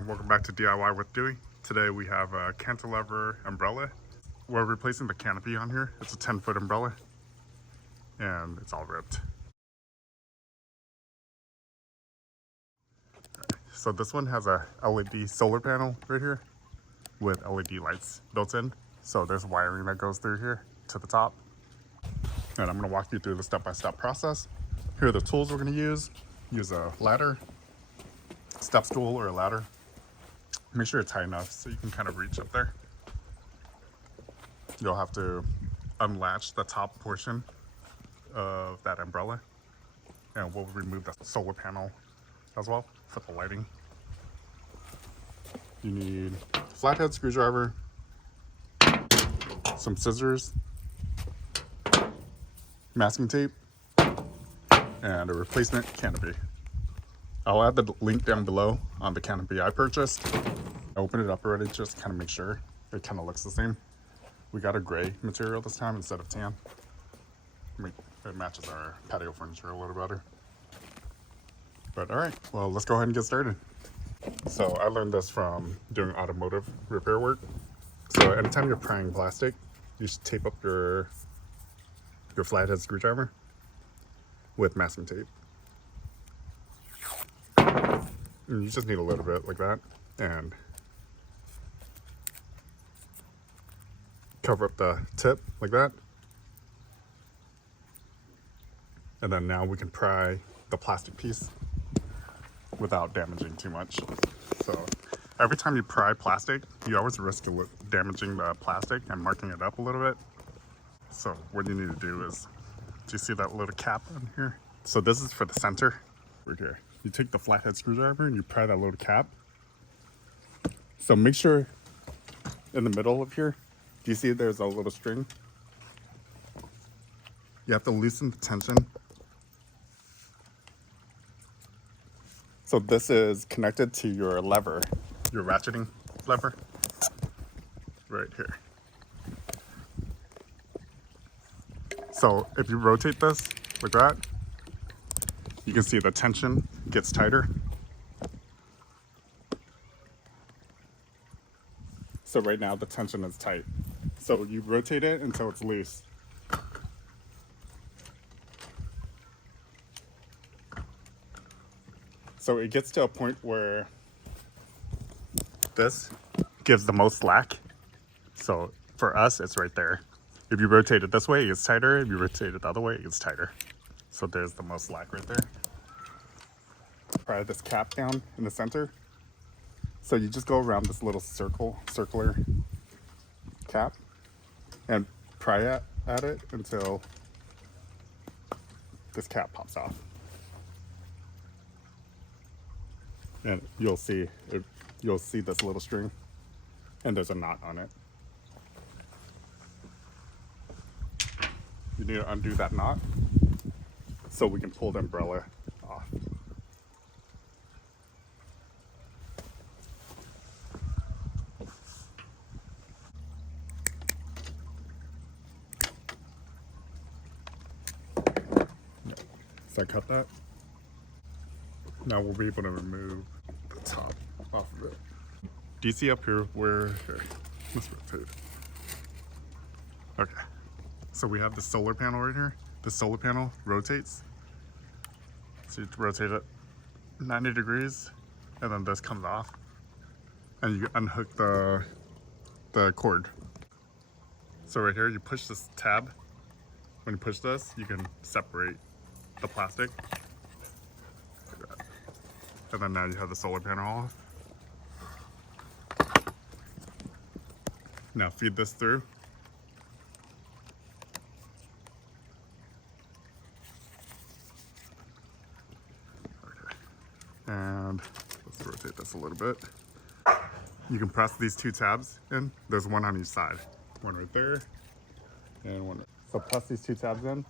everyone, welcome back to DIY with Dewey. Today we have a cantilever umbrella. We're replacing the canopy on here. It's a 10-foot umbrella and it's all ripped. So this one has a LED solar panel right here with LED lights built in. So there's wiring that goes through here to the top. And I'm gonna walk you through the step-by-step process. Here are the tools we're gonna use. Use a ladder, step stool or a ladder. Make sure it's high enough so you can kind of reach up there. You'll have to unlatch the top portion of that umbrella, and we'll remove the solar panel as well for the lighting. You need a flathead screwdriver, some scissors, masking tape, and a replacement canopy. I'll add the link down below on the canopy I purchased. I opened it up already just to kind of make sure it kind of looks the same. We got a gray material this time instead of tan. It matches our patio furniture a little better. But all right, well, let's go ahead and get started. So I learned this from doing automotive repair work. So anytime you're prying plastic, you should tape up your flathead screwdriver with masking tape. And you just need a little bit like that, and cover up the tip like that. And then now we can pry the plastic piece without damaging too much. So every time you pry plastic, you always risk damaging the plastic and marking it up a little bit. So what you need to do is, do you see that little cap on here? So this is for the center right here. You take the flathead screwdriver and you pry that little cap. So make sure in the middle of here, do you see there's a little string? You have to loosen the tension. So this is connected to your lever, your ratcheting lever, right here. So if you rotate this like that, you can see the tension gets tighter. So right now the tension is tight. So you rotate it until it's loose. So it gets to a point where this gives the most slack. So for us, it's right there. If you rotate it this way, it gets tighter. If you rotate it the other way, it gets tighter. So there's the most slack right there. Pry this cap down in the center. So you just go around this little circular cap and pry at it until this cap pops off. And you'll see this little string, and there's a knot on it. You need to undo that knot so we can pull the umbrella off. So I cut that. Now we'll be able to remove the top off of it. Do you see up here where, here, let's rotate. Okay, so we have the solar panel right here. The solar panel rotates. So you rotate it 90 degrees, and then this comes off. And you unhook the cord. So right here, you push this tab. When you push this, you can separate the plastic. And then now you have the solar panel off. Now feed this through. Okay. And let's rotate this a little bit. You can press these two tabs in. There's one on each side. One right there and one right. So press these two tabs in.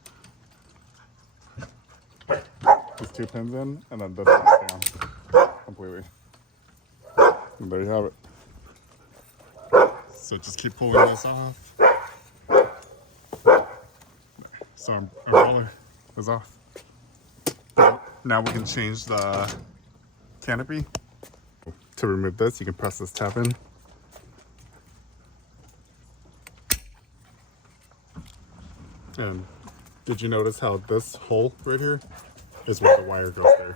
These two pins in, and then this comes down completely. And there you have it. So just keep pulling this off. So our umbrella is off. Now we can change the canopy. To remove this, you can press this tab in. And did you notice how this hole right here is where the wire goes through?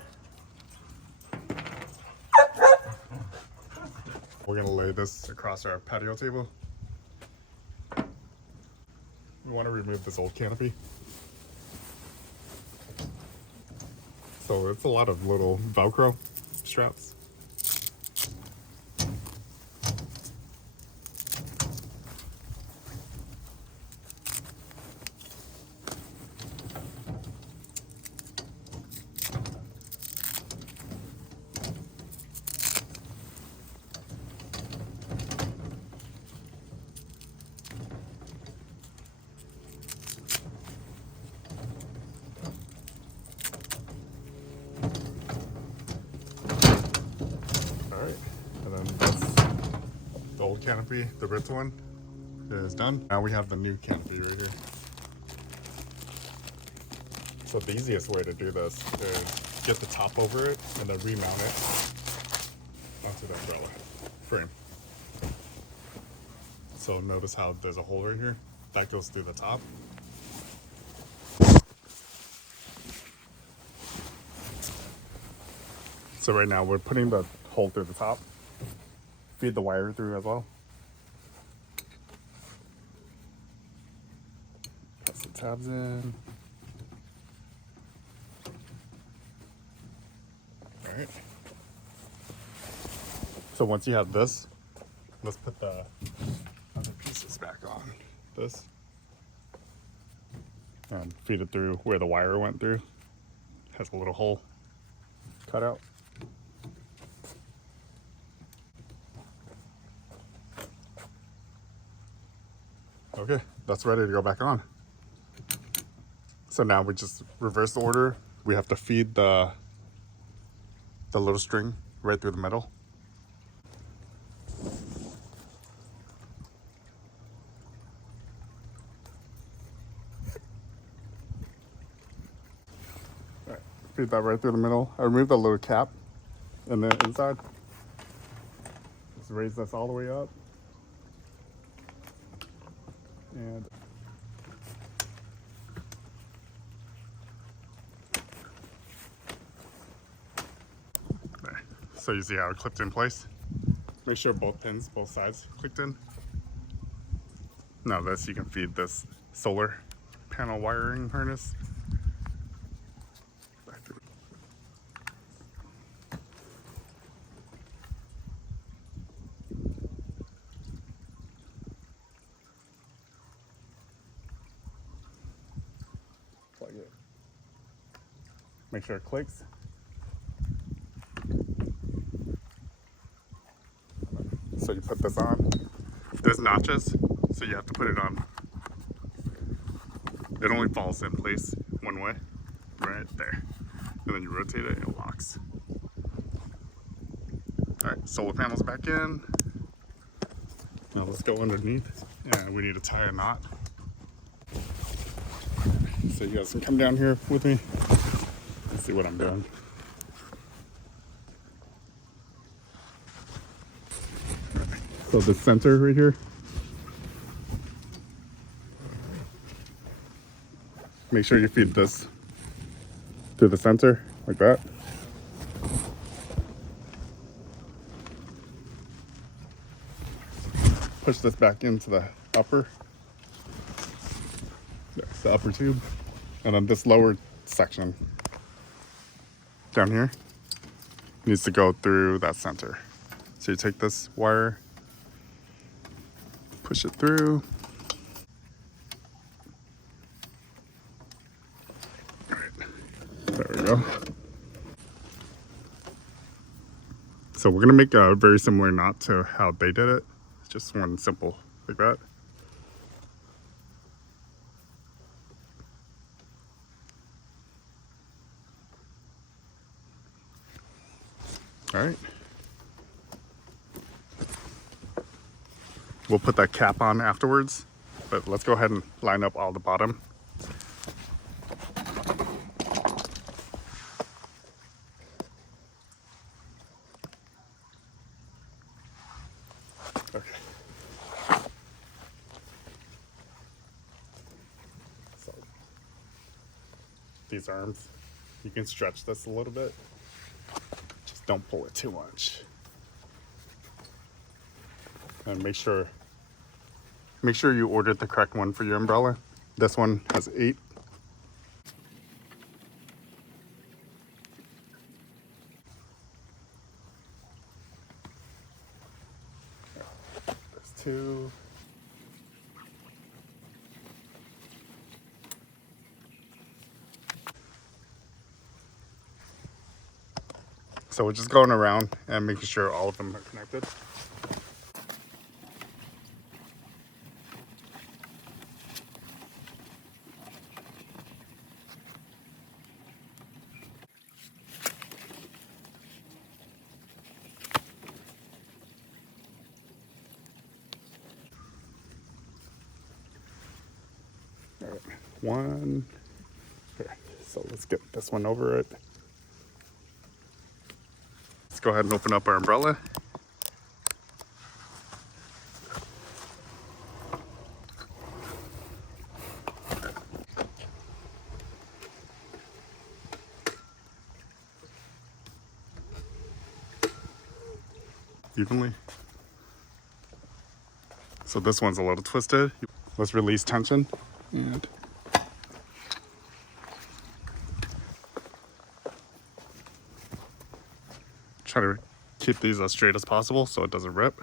We're gonna lay this across our patio table. We want to remove this old canopy. So it's a lot of little Velcro straps. Alright, and then that's the old canopy, the ripped one is done. Now we have the new canopy right here. So the easiest way to do this is get the top over it and then remount it onto the umbrella frame. So notice how there's a hole right here that goes through the top. So right now we're putting the hole through the top. Feed the wire through as well. Press the tabs in. Alright. So once you have this, let's put the other pieces back on this. And feed it through where the wire went through. Has a little hole cut out. Okay, that's ready to go back on. So now we just reverse the order. We have to feed the little string right through the middle. All right, feed that right through the middle. I removed the little cap and then inside. Just raise this all the way up. And there. So you see how it clipped in place. Make sure both pins, both sides clicked in. Now this, you can feed this solar panel wiring harness. Plug it. Make sure it clicks. So you put this on. There's notches, so you have to put it on. It only falls in place one way, right there. And then you rotate it, it locks. All right, solar panels back in. Now let's go underneath, and we need to tie a knot. So you guys can come down here with me and see what I'm doing. So the center right here, make sure you feed this through the center like that. Push this back into the upper, there's the upper tube, and then this lower section down here needs to go through that center. So you take this wire, push it through. There we go. So we're gonna make a very similar knot to how they did it. Just one simple like that. All right. We'll put that cap on afterwards, but let's go ahead and line up all the bottom. these arms. You can stretch this a little bit. Just don't pull it too much. And make sure you ordered the correct one for your umbrella. This one has 8. There's 2. So we're just going around and making sure all of them are connected. All right, 1. Okay, so let's get this one over it. Let's go ahead and open up our umbrella. Evenly. So this one's a little twisted. Let's release tension and try to keep these as straight as possible so it doesn't rip.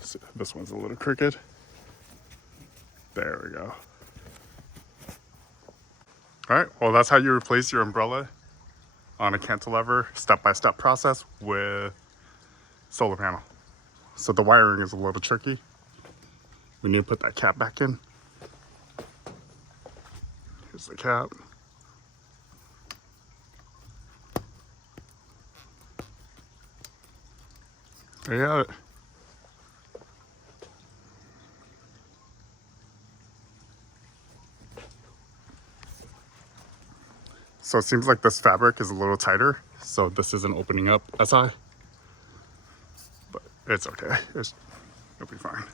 So this one's a little crooked. There we go. All right, well, that's how you replace your umbrella on a cantilever step-by-step process with solar panel. So the wiring is a little tricky. We need to put that cap back in. Here's the cap. There you have it. So it seems like this fabric is a little tighter, so this isn't opening up SI, but it's okay. It'll be fine.